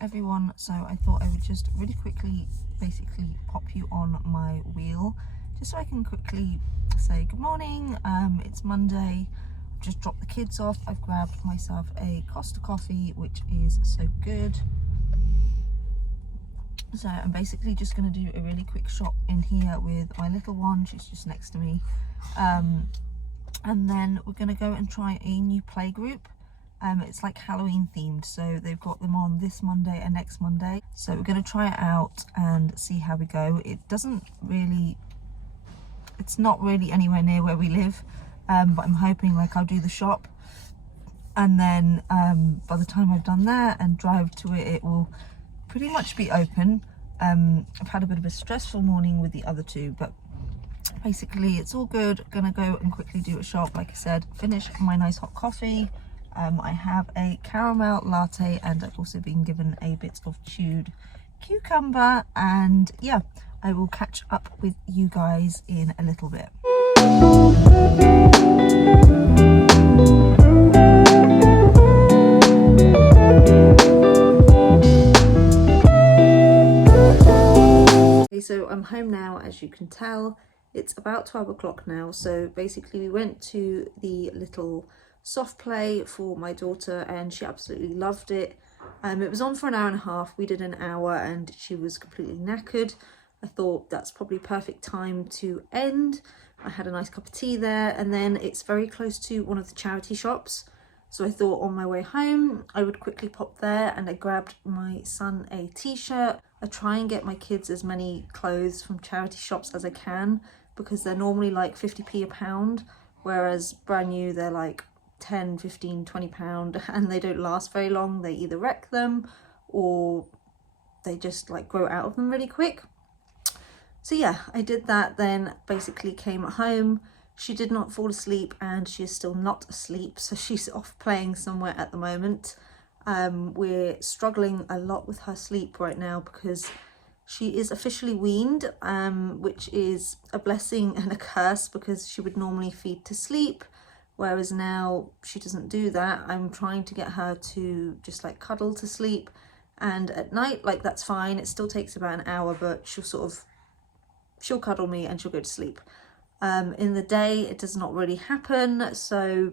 everyone. So I thought I would just really quickly basically pop you on my wheel just so I can quickly say good morning. It's Monday. I've just dropped the kids off. I've grabbed myself a Costa coffee, which is so good. So I'm basically just going to do a really quick shop in here with my little one. She's just next to me, and then we're going to go and try a new play group. It's like Halloween themed, so they've got them on this Monday and next Monday, so we're going to try it out and see how we go. It's not really anywhere near where we live, but I'm hoping like I'll do the shop, and then by the time I've done that and drive to it, it will pretty much be open. I've had a bit of a stressful morning with the other two, but basically it's all good. Gonna go and quickly do a shop, like I said, finish my nice hot coffee. I have a caramel latte, and I've also been given a bit of chewed cucumber, and yeah, I will catch up with you guys in a little bit. Okay, so I'm home now, as you can tell. It's about 12 o'clock now, so basically we went to the little soft play for my daughter and she absolutely loved it. It was on for an hour and a half. We did an hour and she was completely knackered. I thought that's probably perfect time to end. I had a nice cup of tea there, and then it's very close to one of the charity shops, so I thought on my way home I would quickly pop there, and I grabbed my son a t-shirt. I try and get my kids as many clothes from charity shops as I can, because they're normally like 50p a pound, whereas brand new they're like 10, 15, 20 pound, and they don't last very long. They either wreck them or they just like grow out of them really quick. So yeah, I did that, then basically came home. She did not fall asleep, and she is still not asleep, so she's off playing somewhere at the moment. We're struggling a lot with her sleep right now because she is officially weaned, which is a blessing and a curse, because she would normally feed to sleep, whereas now she doesn't do that. I'm trying to get her to just like cuddle to sleep, and at night, like, that's fine. It still takes about an hour, but she'll cuddle me and she'll go to sleep. In the day it does not really happen, so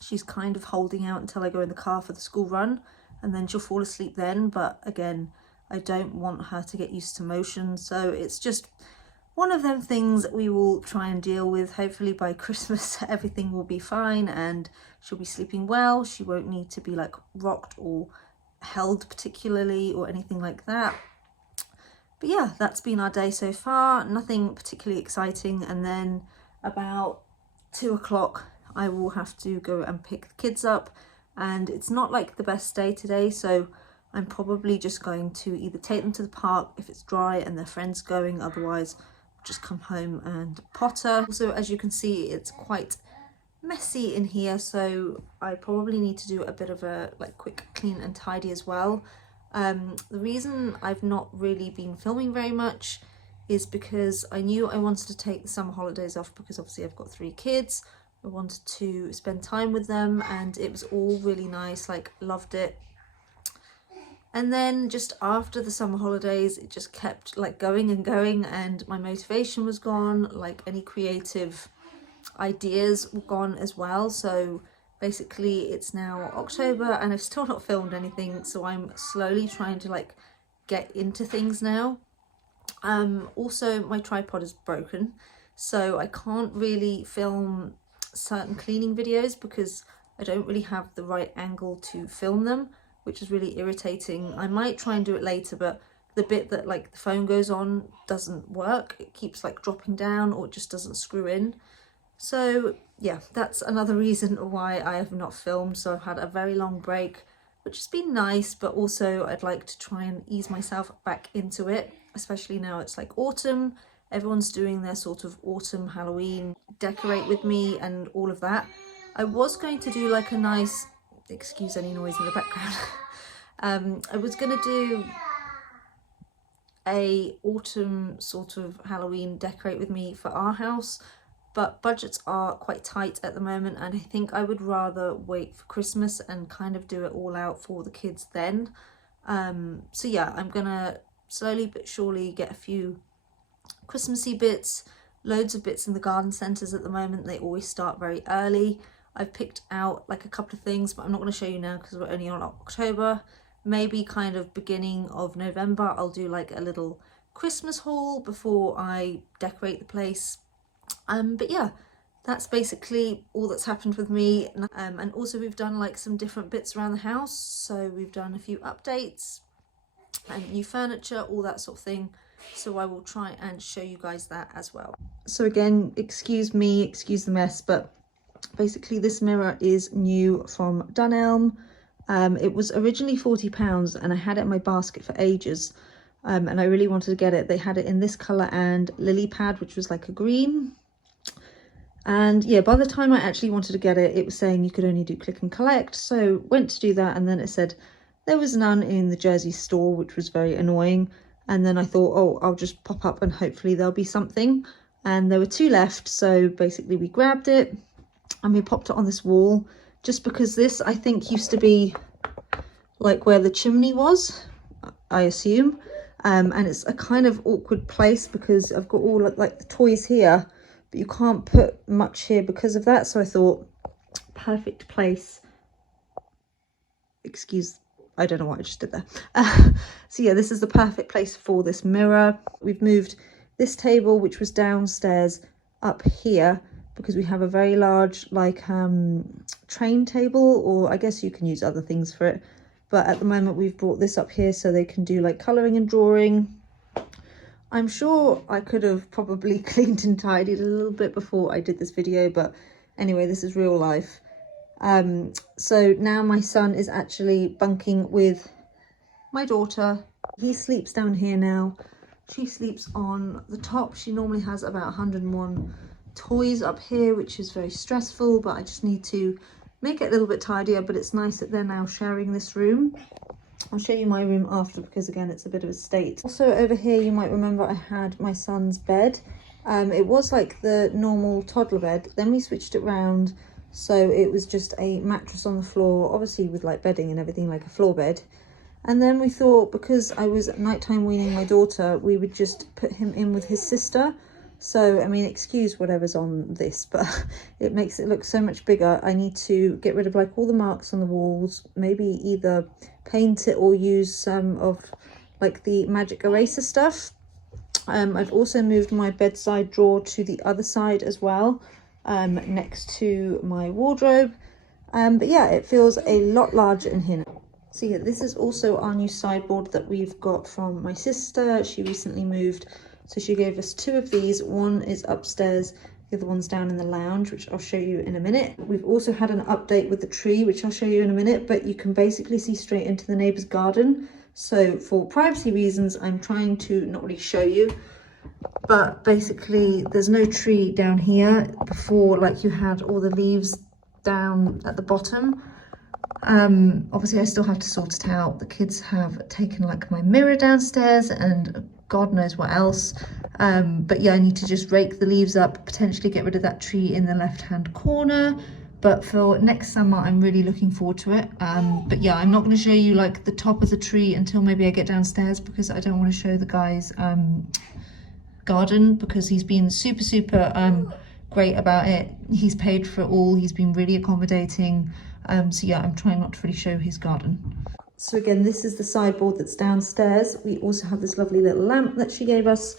she's kind of holding out until I go in the car for the school run, and then she'll fall asleep then. But again, I don't want her to get used to motion, so it's just one of them things that we will try and deal with. Hopefully by Christmas everything will be fine and she'll be sleeping well. She won't need to be like rocked or held particularly or anything like that. But yeah, that's been our day so far. Nothing particularly exciting. And then about 2 o'clock I will have to go and pick the kids up, and it's not like the best day today, so I'm probably just going to either take them to the park if it's dry and their friends going, otherwise just come home and potter. Also, as you can see, it's quite messy in here, so I probably need to do a bit of a like quick clean and tidy as well. The reason I've not really been filming very much is because I knew I wanted to take the summer holidays off, because obviously I've got 3 kids. I wanted to spend time with them, and it was all really nice, like loved it. And then just after the summer holidays, it just kept like going and going, and my motivation was gone, like any creative ideas were gone as well. So basically it's now October and I've still not filmed anything, so I'm slowly trying to like get into things now. Also my tripod is broken, so I can't really film certain cleaning videos because I don't really have the right angle to film them, which is really irritating. I might try and do it later, but the bit that like the phone goes on doesn't work. It keeps like dropping down, or it just doesn't screw in. So yeah, that's another reason why I have not filmed. So I've had a very long break, which has been nice, but also I'd like to try and ease myself back into it, especially now it's like autumn. Everyone's doing their sort of autumn Halloween decorate with me and all of that. I was going to do like a nice, excuse any noise in the background, I was gonna do a autumn sort of Halloween decorate with me for our house, but budgets are quite tight at the moment, and I think I would rather wait for Christmas and kind of do it all out for the kids then. So yeah, I'm gonna slowly but surely get a few Christmassy bits, loads of bits in the garden centres at the moment. They always start very early. I've picked out like a couple of things, but I'm not going to show you now because we're only on October. Maybe kind of beginning of November I'll do like a little Christmas haul before I decorate the place. But yeah, that's basically all that's happened with me. And also we've done like some different bits around the house. So we've done a few updates and new furniture, all that sort of thing. So I will try and show you guys that as well. So again, excuse me, excuse the mess, but basically this mirror is new from Dunelm. It was originally £40 and I had it in my basket for ages, and I really wanted to get it. They had it in this colour and lily pad, which was like a green. And yeah, by the time I actually wanted to get it, it was saying you could only do click and collect. So went to do that, and then it said there was none in the Jersey store, which was very annoying. And then I thought, oh, I'll just pop up and hopefully there'll be something. And there were 2 left. So basically we grabbed it and we popped it on this wall, just because this, I think, used to be like where the chimney was, I assume. And it's a kind of awkward place because I've got all like the toys here, but you can't put much here because of that. So I thought, perfect place. Excuse, I don't know what I just did there. So yeah, this is the perfect place for this mirror. We've moved this table, which was downstairs, up here because we have a very large like train table, or I guess you can use other things for it. But at the moment we've brought this up here so they can do like colouring and drawing. I'm sure I could have probably cleaned and tidied a little bit before I did this video, but anyway, this is real life. So now my son is actually bunking with my daughter. He sleeps down here now. She sleeps on the top. She normally has about 101 toys up here, which is very stressful, but I just need to make it a little bit tidier. But it's nice that they're now sharing this room. I'll show you my room after because again it's a bit of a state. Also over here you might remember I had my son's bed. It was like the normal toddler bed, then we switched it round so it was just a mattress on the floor, obviously with like bedding and everything, like a floor bed. And then we thought, because I was nighttime weaning my daughter, we would just put him in with his sister. So, I mean, excuse whatever's on this, but it makes it look so much bigger. I need to get rid of like all the marks on the walls, maybe either paint it or use some of like the magic eraser stuff. I've also moved my bedside drawer to the other side as well, next to my wardrobe. But yeah, it feels a lot larger in here now. So yeah, this is also our new sideboard that we've got from my sister. She recently moved, so she gave us 2 of these. One is upstairs, the other one's down in the lounge, which I'll show you in a minute. We've also had an update with the tree, which I'll show you in a minute, but you can basically see straight into the neighbour's garden. So for privacy reasons, I'm trying to not really show you, but basically there's no tree down here. Before, like, you had all the leaves down at the bottom. Obviously I still have to sort it out. The kids have taken like my mirror downstairs and God knows what else. But yeah, I need to just rake the leaves up, potentially get rid of that tree in the left hand corner. But for next summer, I'm really looking forward to it. But yeah, I'm not going to show you like the top of the tree until maybe I get downstairs, because I don't want to show the guy's garden, because he's been super great about it. He's paid for it all. He's been really accommodating. So yeah, I'm trying not to really show his garden. So again, this is the sideboard that's downstairs. We also have this lovely little lamp that she gave us,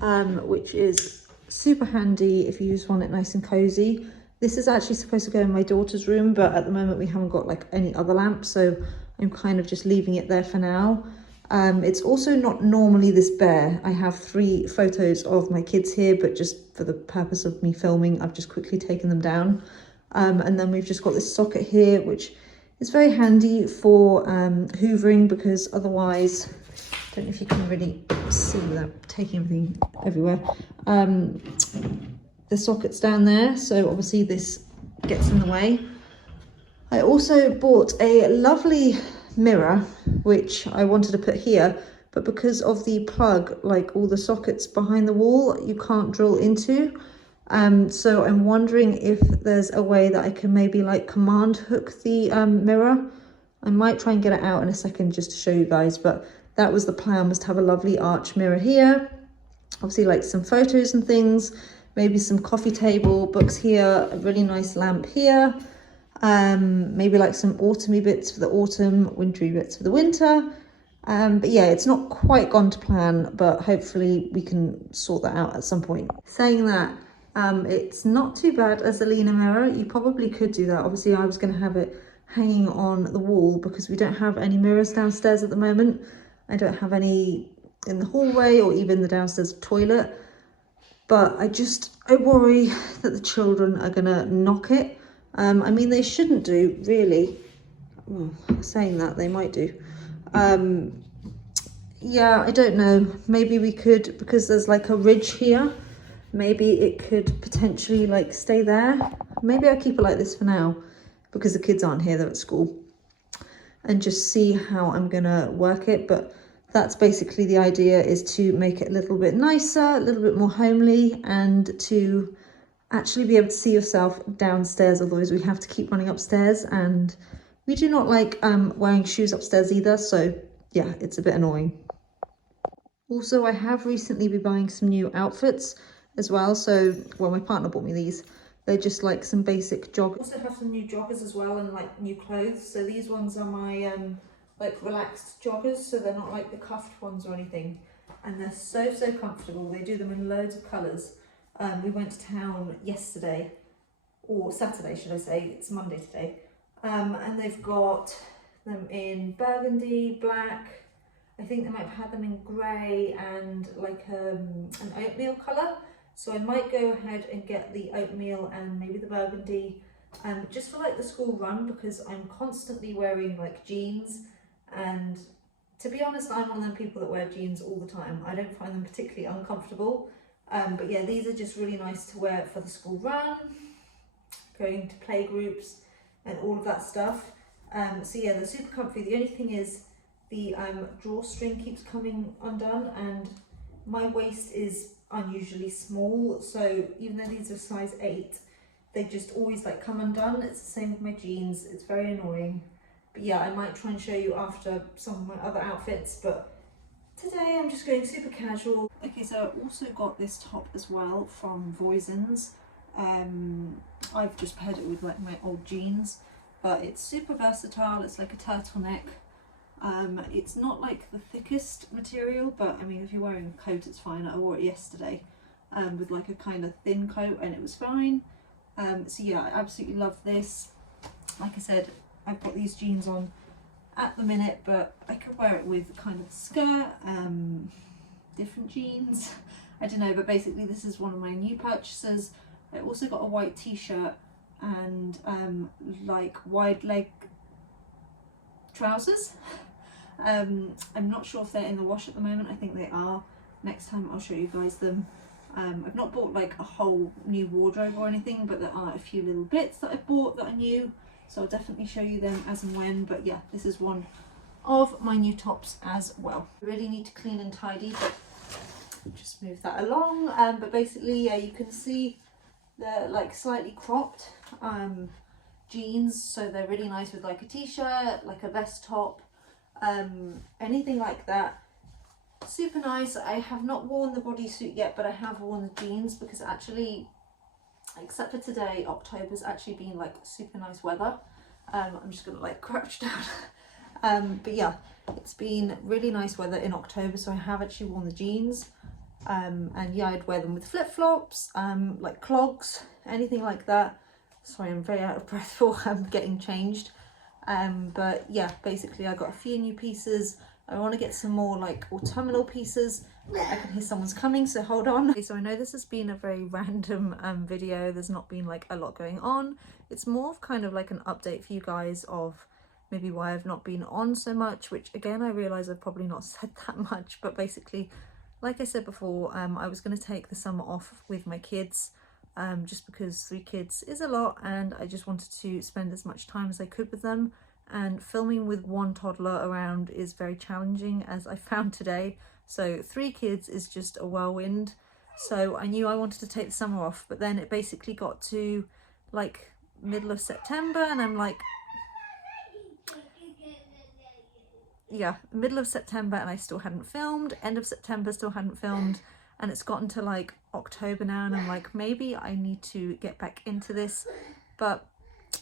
which is super handy if you just want it nice and cozy. This is actually supposed to go in my daughter's room, but at the moment we haven't got like any other lamp, so I'm kind of just leaving it there for now. It's also not normally this bare. I have 3 photos of my kids here, but just for the purpose of me filming, I've just quickly taken them down. And then we've just got this socket here, which is very handy for hoovering, because otherwise, I don't know if you can really see without taking everything everywhere. The socket's down there, so obviously this gets in the way. I also bought a lovely mirror, which I wanted to put here, but because of the plug, like all the sockets behind the wall, you can't drill into. So I'm wondering if there's a way that I can maybe like command hook the mirror. I might try and get it out in a second just to show you guys, but that was the plan, was to have a lovely arch mirror here. Obviously like some photos and things, maybe some coffee table, books here, a really nice lamp here. Maybe like some autumny bits for the autumn, wintry bits for the winter. But yeah, it's not quite gone to plan, but hopefully we can sort that out at some point. Saying that, it's not too bad as a Lena mirror. You probably could do that. Obviously I was going to have it hanging on the wall because we don't have any mirrors downstairs at the moment. I don't have any in the hallway or even the downstairs toilet. But I worry that the children are gonna knock it. I mean, they shouldn't do, really. Well, saying that, they might do. Yeah, I don't know. Maybe we could, because there's like a ridge here, maybe it could potentially like stay there. Maybe I'll keep it like this for now because the kids aren't here, they're at school, and just see how I'm gonna work it. But that's basically the idea, is to make it a little bit nicer, a little bit more homely, and to actually be able to see yourself downstairs. Otherwise we have to keep running upstairs, and we do not like wearing shoes upstairs either. So yeah, it's a bit annoying. Also, I have recently been buying some new outfits as well. So, well, my partner bought me these. They're just like some basic joggers. Also have some new joggers as well, and like new clothes. So these ones are my like relaxed joggers, so they're not like the cuffed ones or anything, and they're so comfortable. They do them in loads of colours. We went to town yesterday, or Saturday should I say, it's Monday today, and they've got them in burgundy, black, I think they might have had them in grey, and like an oatmeal colour. So I might go ahead and get the oatmeal and maybe the burgundy, just for like the school run, because I'm constantly wearing like jeans, and to be honest, I'm one of them people that wear jeans all the time. I don't find them particularly uncomfortable, but yeah, these are just really nice to wear for the school run, going to play groups and all of that stuff. So yeah, they're super comfy. The only thing is the drawstring keeps coming undone, and my waist is unusually small, so even though these are size 8, they just always like come undone. It's the same with my jeans. It's very annoying. But yeah, I might try and show you after some of my other outfits, but today I'm just going super casual. Okay, so I also got this top as well from Voisin's. I've just paired it with like my old jeans, but it's super versatile. It's like a turtleneck. It's not like the thickest material, but I mean, if you're wearing a coat, it's fine. I wore it yesterday with like a kind of thin coat, and it was fine. So yeah, I absolutely love this. Like I said, I've got these jeans on at the minute, but I could wear it with kind of a skirt, different jeans. I don't know, but basically this is one of my new purchases. I also got a white t-shirt and like wide leg trousers. I'm not sure if they're in the wash at the moment. I think they are. Next time I'll show you guys them. I've not bought like a whole new wardrobe or anything, but there are a few little bits that I bought that are new, so I'll definitely show you them as and when. But yeah, this is one of my new tops as well. I really need to clean and tidy, but just move that along. But basically, yeah, you can see they're like slightly cropped jeans, so they're really nice with like a t-shirt, like a vest top, anything like that. Super nice. I have not worn the bodysuit yet, but I have worn the jeans because actually, except for today, October's actually been like super nice weather. I'm just gonna like crouch down. But yeah, it's been really nice weather in October, so I have actually worn the jeans. And yeah, I'd wear them with flip-flops, like clogs, anything like that. Sorry, I'm very out of breath for getting changed. But yeah, basically I got a few new pieces. I want to get some more like autumnal pieces. I can hear someone's coming, so hold on. Okay, so I know this has been a very random video. There's not been like a lot going on. It's more of kind of like an update for you guys of maybe why I've not been on so much, which again, I realise I've probably not said that much, but basically, like I said before, I was going to take the summer off with my kids, just because 3 kids is a lot, and I just wanted to spend as much time as I could with them. And filming with 1 toddler around is very challenging, as I found today. So 3 kids is just a whirlwind. So I knew I wanted to take the summer off, but then it basically got to like middle of September, and I'm like, yeah, middle of September and I still hadn't filmed, end of September still hadn't filmed, and it's gotten to like October now and I'm like, maybe I need to get back into this. But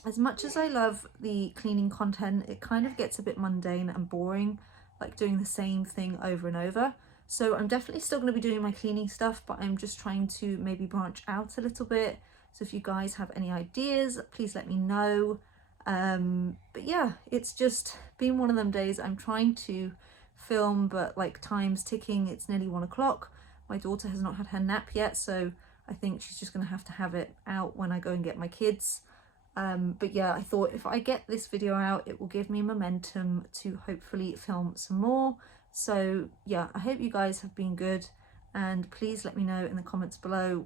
as much as I love the cleaning content, it kind of gets a bit mundane and boring, like doing the same thing over and over. So I'm definitely still going to be doing my cleaning stuff, but I'm just trying to maybe branch out a little bit. So if you guys have any ideas, please let me know. But yeah, it's just been one of them days. I'm trying to film, but like time's ticking. It's nearly 1 o'clock. My daughter has not had her nap yet, so I think she's just going to have it out when I go and get my kids. But yeah, I thought if I get this video out, it will give me momentum to hopefully film some more. So yeah, I hope you guys have been good, and please let me know in the comments below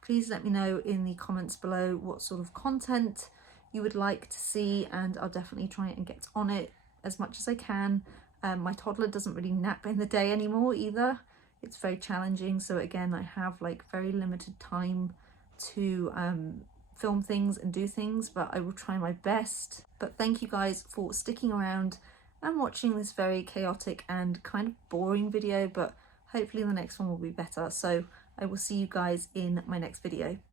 please let me know in the comments below what sort of content you would like to see, and I'll definitely try and get on it as much as I can. My toddler doesn't really nap in the day anymore either. It's very challenging, so again I have like very limited time to film things and do things, but I will try my best. But thank you guys for sticking around and watching this very chaotic and kind of boring video, but hopefully the next one will be better. So I will see you guys in my next video.